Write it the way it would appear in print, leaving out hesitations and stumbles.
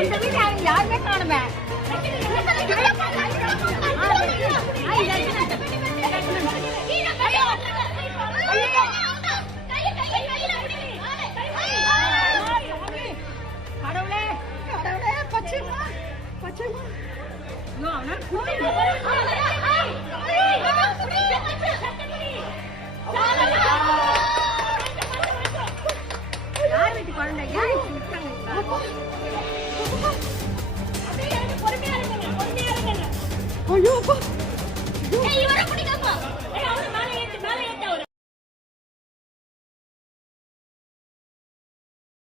அந்த வீட்டுல யாருமே காணுமே. கடவுளே கடவுளே பச்சைமா பச்சைமா யார் வீட்டு குழந்தை யார் ஐயோ